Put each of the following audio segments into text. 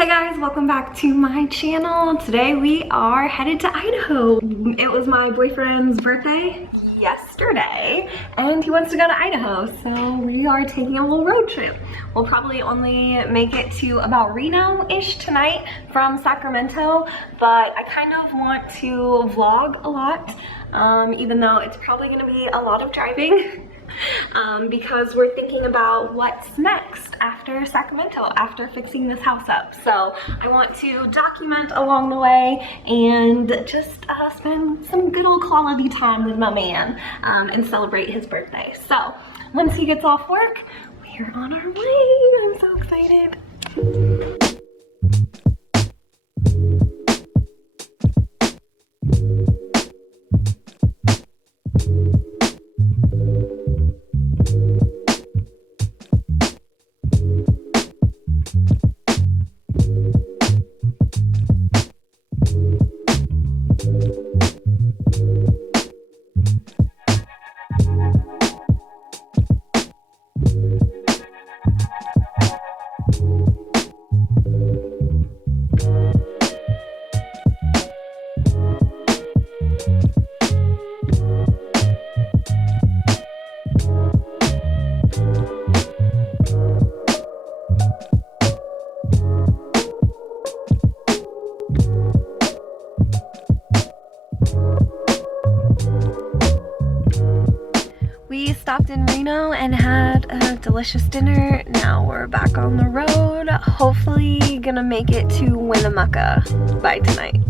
Hey guys, welcome back to my channel. Today we are headed to Idaho. It was my boyfriend's birthday yesterday and he wants to go to Idaho, so we are taking a little road trip. We'll probably only make it to about Reno-ish tonight from Sacramento, but I kind of want to vlog a lot, even though it's probably going to be a lot of driving. Because we're thinking about what's next after Sacramento, after fixing this house up. So I want to document along the way and just spend some good old quality time with my man and celebrate his birthday. So once he gets off work, we're on our way. I'm so excited. We stopped in Reno and had a delicious dinner. Now we're back on the road. Hopefully gonna make it to Winnemucca by tonight.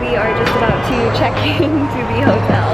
We are just about to check into the hotel.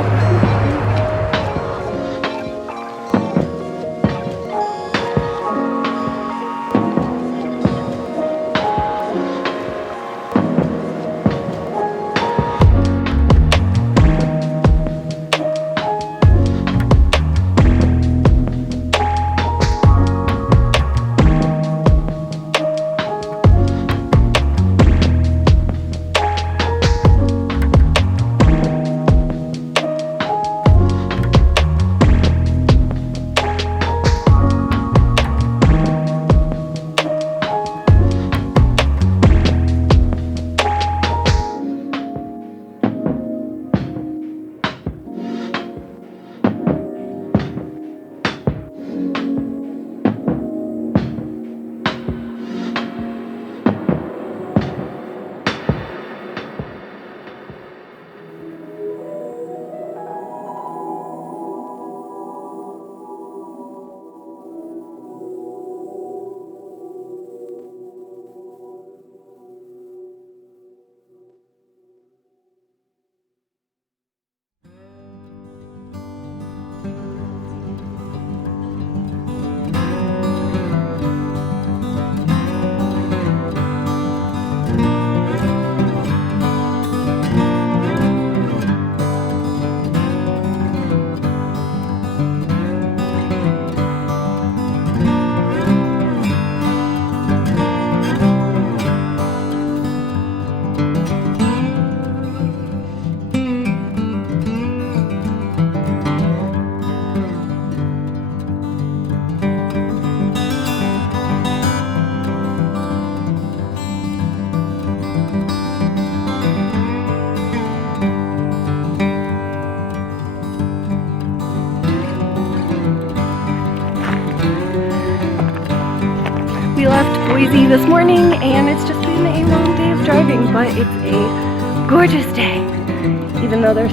busy this morning, and it's just been a long day of driving, but it's a gorgeous day, even though there's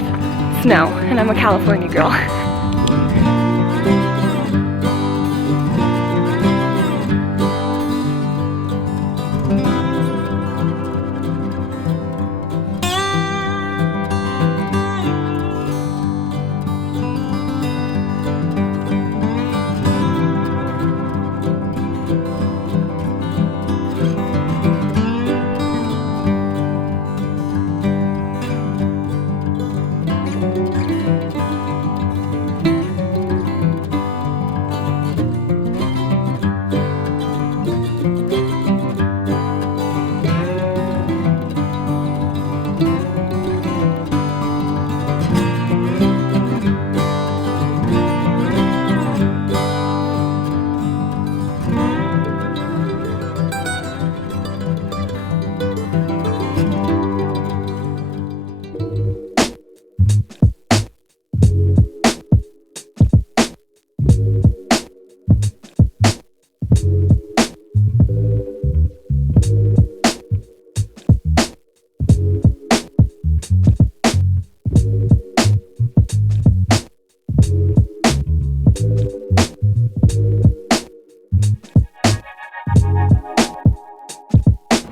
snow, and I'm a California girl.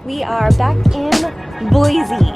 We are back in Boise.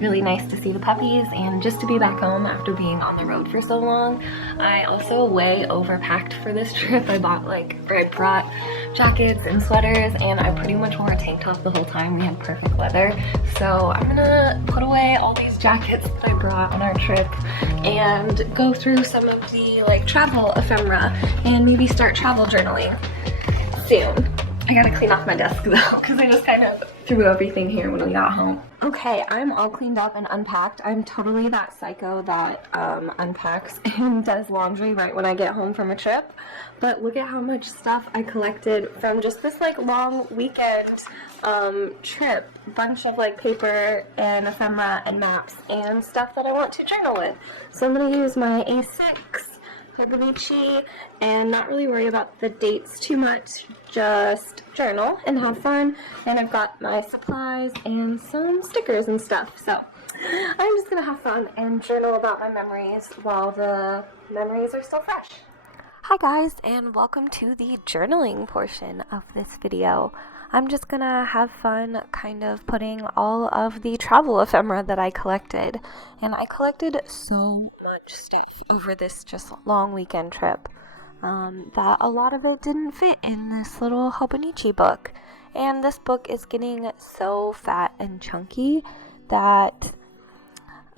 Really nice to see the puppies and just to be back home after being on the road for so long. I also way overpacked for this trip. I brought jackets and sweaters, and I pretty much wore a tank top the whole time. We had perfect weather, so I'm gonna put away all these jackets that I brought on our trip and go through some of the travel ephemera and maybe start travel journaling soon. I gotta clean off my desk though, because I just kind of threw everything here when we got home. Okay, I'm all cleaned up and unpacked. I'm totally that psycho that unpacks and does laundry right when I get home from a trip. But look at how much stuff I collected from just this long weekend trip. Bunch of paper and ephemera and maps and stuff that I want to journal with. So I'm gonna use my A6 Hibernacci and not really worry about the dates too much, just journal and have fun. And I've got my supplies and some stickers and stuff, so I'm just gonna have fun and journal about my memories while the memories are still fresh. Hi guys, and welcome to the journaling portion of this video. I'm just gonna have fun kind of putting all of the travel ephemera that I collected. And I collected so much stuff over this just long weekend trip that a lot of it didn't fit in this little Hobonichi book. And this book is getting so fat and chunky that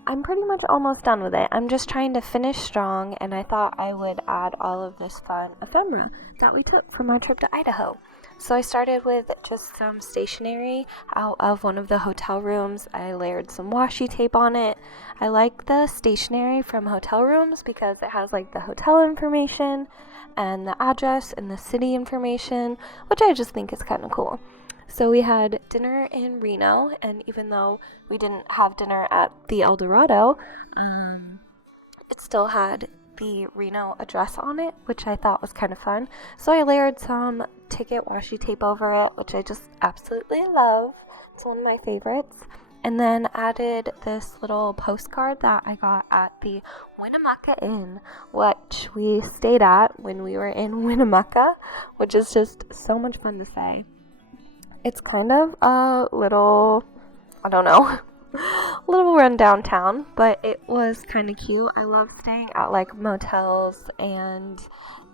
I'm pretty much almost done with it. I'm just trying to finish strong, and I thought I would add all of this fun ephemera that we took from our trip to Idaho. So I started with just some stationery out of one of the hotel rooms. I layered some washi tape on it. I like the stationery from hotel rooms because it has like the hotel information and the address and the city information, which I just think is kind of cool. So we had dinner in Reno, and even though we didn't have dinner at the El Dorado, it still had the Reno address on it, which I thought was kind of fun. So I layered some ticket washi tape over it, which I just absolutely love. It's one of my favorites. And then added this little postcard that I got at the Winnemucca Inn, which we stayed at when we were in Winnemucca, which is just so much fun to say. It's kind of a little, I don't know, little run downtown, but it was kind of cute. I love staying at like motels and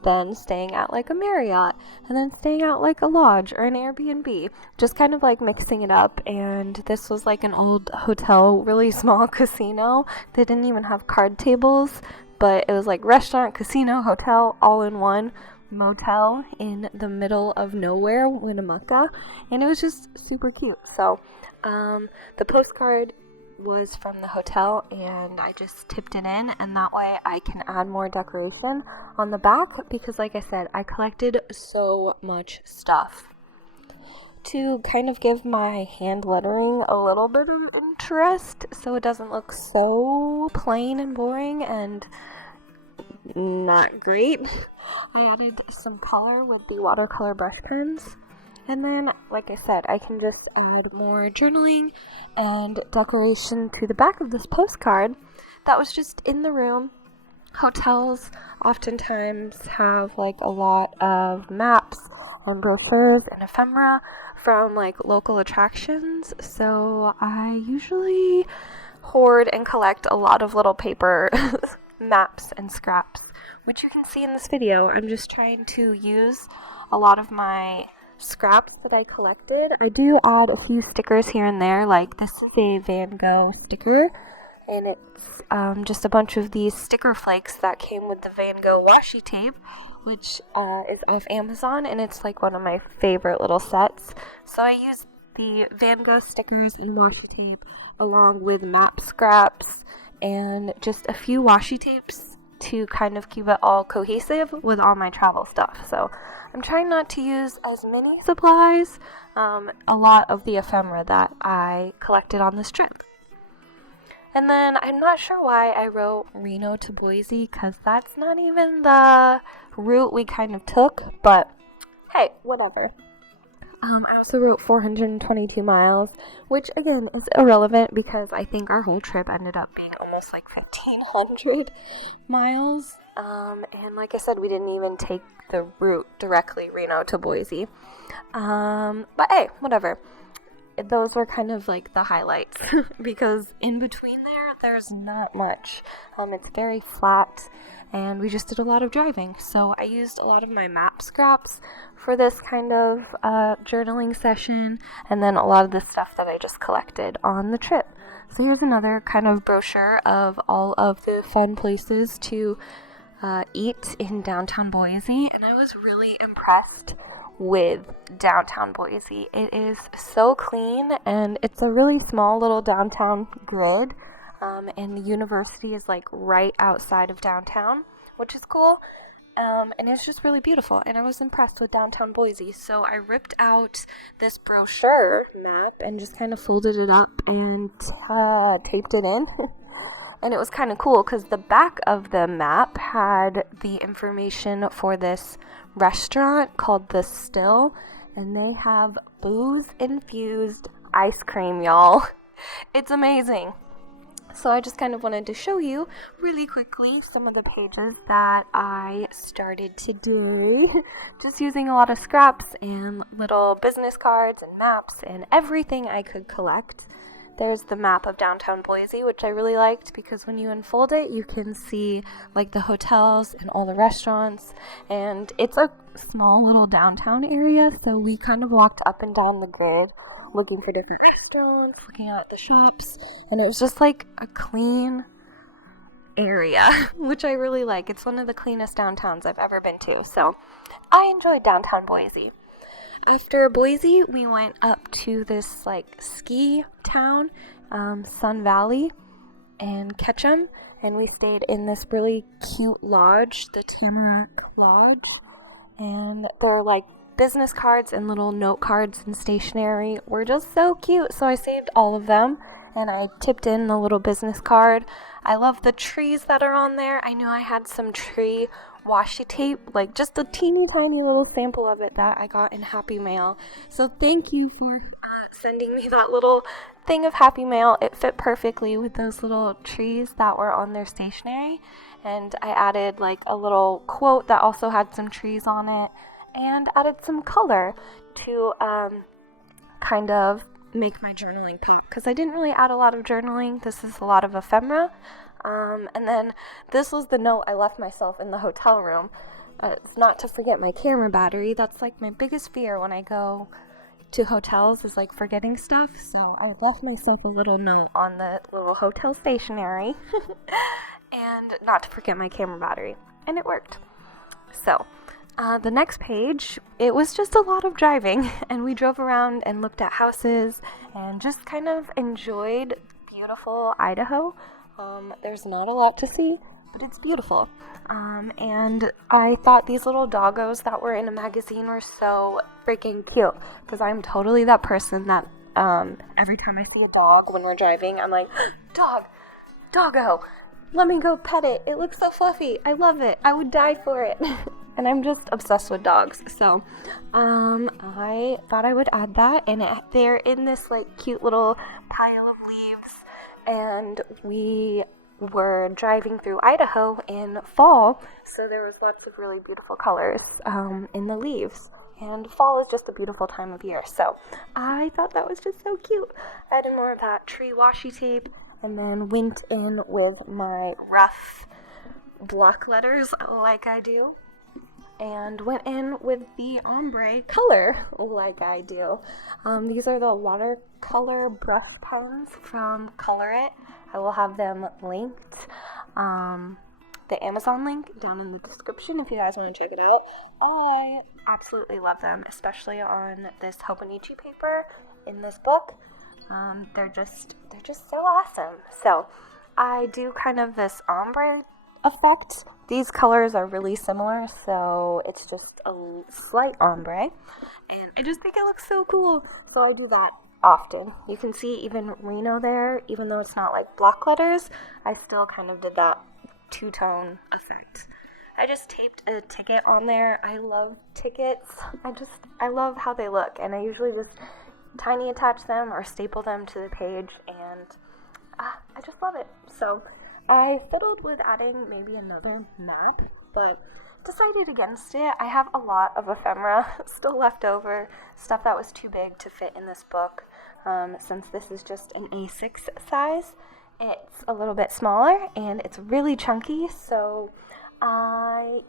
then staying at like a Marriott and then staying at like a lodge or an Airbnb, just kind of like mixing it up. And this was like an old hotel, really small casino. They didn't even have card tables, but it was like restaurant, casino, hotel, all in one motel in the middle of nowhere, Winnemucca, and it was just super cute. So the postcard was from the hotel, and I just tipped it in, and that way I can add more decoration on the back because, like I said, I collected so much stuff. To kind of give my hand lettering a little bit of interest so it doesn't look so plain and boring and not great, I added some color with the watercolor brush pens. And then, like I said, I can just add more journaling and decoration to the back of this postcard that was just in the room. Hotels oftentimes have like a lot of maps and brochures and ephemera from like local attractions, so I usually hoard and collect a lot of little paper maps and scraps, which you can see in this video. I'm just trying to use a lot of my scraps that I collected. I do add a few stickers here and there, like this is a Van Gogh sticker, and it's just a bunch of these sticker flakes that came with the Van Gogh washi tape, which is off Amazon, and it's like one of my favorite little sets. So I use the Van Gogh stickers and washi tape along with map scraps and just a few washi tapes to kind of keep it all cohesive with all my travel stuff. So I'm trying not to use as many supplies, a lot of the ephemera that I collected on this trip. And then I'm not sure why I wrote Reno to Boise, because that's not even the route we kind of took, but hey, whatever. I also wrote 422 miles, which again is irrelevant because I think our whole trip ended up being almost like 1,500 miles. And like I said, we didn't even take the route directly Reno to Boise. But hey, whatever. Those were kind of like the highlights because in between there's not much. It's very flat, and we just did a lot of driving. So I used a lot of my map scraps for this kind of journaling session, and then a lot of the stuff that I just collected on the trip. So here's another kind of brochure of all of the fun places to eat in downtown Boise, and I was really impressed with downtown Boise. It is so clean, and it's a really small little downtown grid, and the university is like right outside of downtown, which is cool, and it's just really beautiful, and I was impressed with downtown Boise. So I ripped out this brochure map and just kind of folded it up and taped it in. And it was kind of cool because the back of the map had the information for this restaurant called The Still, and they have booze-infused ice cream, y'all. It's amazing. So I just kind of wanted to show you really quickly some of the pages that I started today, just using a lot of scraps and little business cards and maps and everything I could collect. There's the map of downtown Boise, which I really liked because when you unfold it, you can see like the hotels and all the restaurants, and it's a small little downtown area, so we kind of walked up and down the grid looking for different restaurants, looking at the shops, and it was just like a clean area, which I really like. It's one of the cleanest downtowns I've ever been to, so I enjoyed downtown Boise. After Boise, we went up to this like ski town, Sun Valley and Ketchum, and we stayed in this really cute lodge, the Tamarack Lodge, and they're like business cards and little note cards and stationery were just so cute, so I saved all of them and I tipped in a little business card. I love the trees that are on there. I knew I had some tree washi tape, like just a teeny tiny little sample of it that I got in Happy Mail. So thank you for sending me that little thing of Happy Mail. It fit perfectly with those little trees that were on their stationery. And I added like a little quote that also had some trees on it and added some color to kind of make my journaling pop, because I didn't really add a lot of journaling. This is a lot of ephemera. And then this was the note I left myself in the hotel room. It's not to forget my camera battery. That's like my biggest fear when I go to hotels, is like forgetting stuff. So I left myself a little note on the little hotel stationery and not to forget my camera battery. And it worked. So the next page, it was just a lot of driving, and we drove around and looked at houses and just kind of enjoyed beautiful Idaho. There's not a lot to see, but it's beautiful. And I thought these little doggos that were in a magazine were so freaking cute, because I'm totally that person that every time I see a dog when we're driving, I'm like, doggo, let me go pet it. It looks so fluffy. I love it. I would die for it. And I'm just obsessed with dogs. So I thought I would add that. And they're in this like cute little pile of leaves. And we were driving through Idaho in fall. So there was lots of really beautiful colors in the leaves. And fall is just a beautiful time of year. So I thought that was just so cute. I added more of that tree washi tape. And then went in with my rough block letters like I do. And went in with the ombre color like I do. These are the watercolor brush pens from Color It. I will have them linked. The Amazon link down in the description if you guys want to check it out. I absolutely love them, especially on this Hobonichi paper in this book. They're just so awesome. So I do kind of this ombre effect. These colors are really similar, so it's just a slight ombre, and I just think it looks so cool. So I do that often. You can see even Reno there, even though it's not like block letters, I still kind of did that two-tone effect. I just taped a ticket on there. I love tickets. I love how they look, and I usually just tiny attach them or staple them to the page, and I just love it. So I fiddled with adding maybe another map, but decided against it. I have a lot of ephemera still left over, stuff that was too big to fit in this book. Since this is just an A6 size, it's a little bit smaller and it's really chunky, so I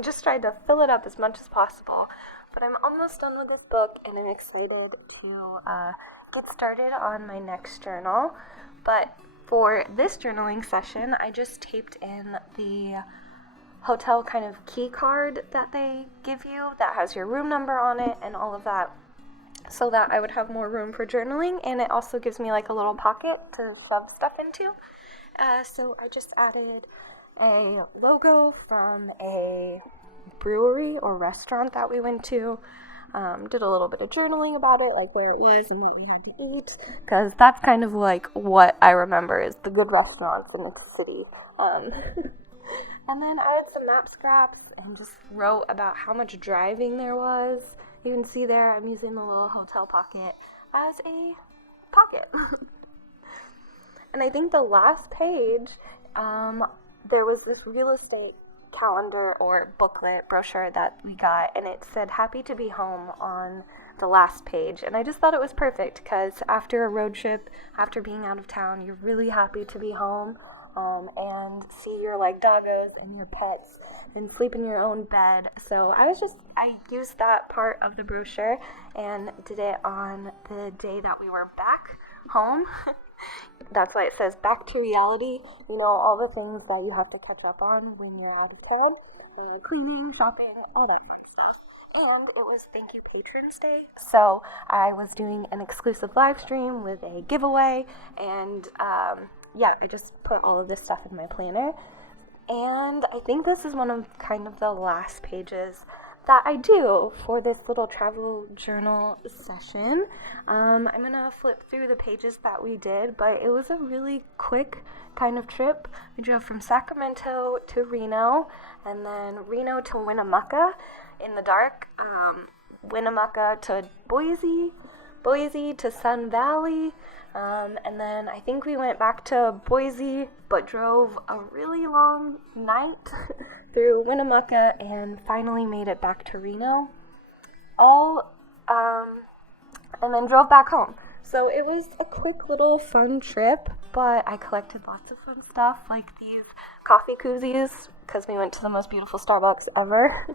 just tried to fill it up as much as possible. But I'm almost done with this book, and I'm excited to get started on my next journal. But for this journaling session, I just taped in the hotel kind of key card that they give you that has your room number on it and all of that, so that I would have more room for journaling, and it also gives me like a little pocket to shove stuff into. So I just added a logo from a brewery or restaurant that we went to. Did a little bit of journaling about it, like where it was and what we had to eat, because that's kind of like what I remember is the good restaurants in the city. And then I added some map scraps and just wrote about how much driving there was. You can see there I'm using the little hotel pocket as a pocket. And I think the last page, there was this real estate calendar or booklet brochure that we got, and it said happy to be home on the last page, and I just thought it was perfect, because after a road trip, after being out of town, you're really happy to be home and see your like doggos and your pets and sleep in your own bed. So I used that part of the brochure and did it on the day that we were back home. That's why it says back to reality. You know, all the things that you have to catch up on when you're out of town. Cleaning, shopping, all that stuff. And it was Thank You Patrons Day, so I was doing an exclusive live stream with a giveaway, and yeah, I just put all of this stuff in my planner. And I think this is one of kind of the last pages that I do for this little travel journal session. I'm gonna flip through the pages that we did, but it was a really quick kind of trip. We drove from Sacramento to Reno, and then Reno to Winnemucca in the dark, Winnemucca to Boise, Boise to Sun Valley, and then I think we went back to Boise, but drove a really long night through Winnemucca and finally made it back to Reno. And then drove back home. So it was a quick little fun trip, but I collected lots of fun stuff like these coffee koozies because we went to the most beautiful Starbucks ever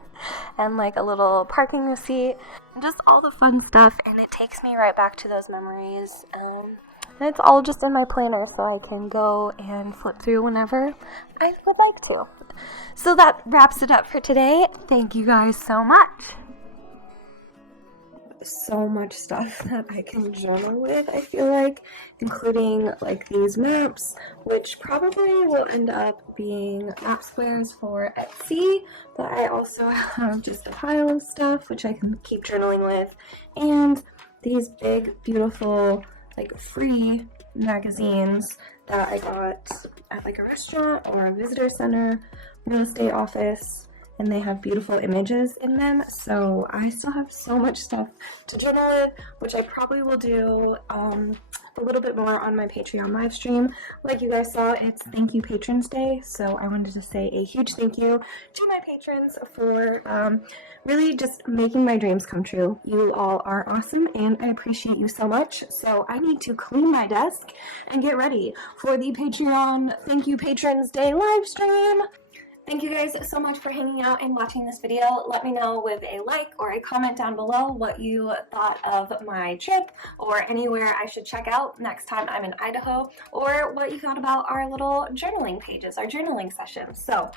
and like a little parking receipt and just all the fun stuff, and it takes me right back to those memories. And it's all just in my planner so I can go and flip through whenever I would like to. So that wraps it up for today. Thank you guys so much. So much stuff that I can journal with, I feel like, including like these maps, which probably will end up being map squares for Etsy, but I also have just a pile of stuff which I can keep journaling with, and these big beautiful like free magazines that I got at like a restaurant or a visitor center, real estate office, and they have beautiful images in them. So I still have so much stuff to journal with, which I probably will do a little bit more on my Patreon live stream. Like you guys saw, it's Thank You Patrons Day, so I wanted to say a huge thank you to my patrons for really just making my dreams come true. You all are awesome, and I appreciate you so much. So I need to clean my desk and get ready for the Patreon Thank You Patrons Day live stream. Thank you guys so much for hanging out and watching this video. Let me know with a like or a comment down below what you thought of my trip or anywhere I should check out next time I'm in Idaho, or what you thought about our little journaling pages, our journaling sessions. So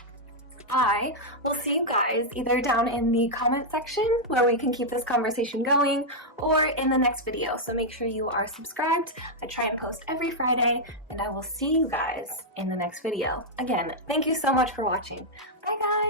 I will see you guys either down in the comment section where we can keep this conversation going, or in the next video. So make sure you are subscribed. I try and post every Friday, and I will see you guys in the next video. Again, thank you so much for watching. Bye guys!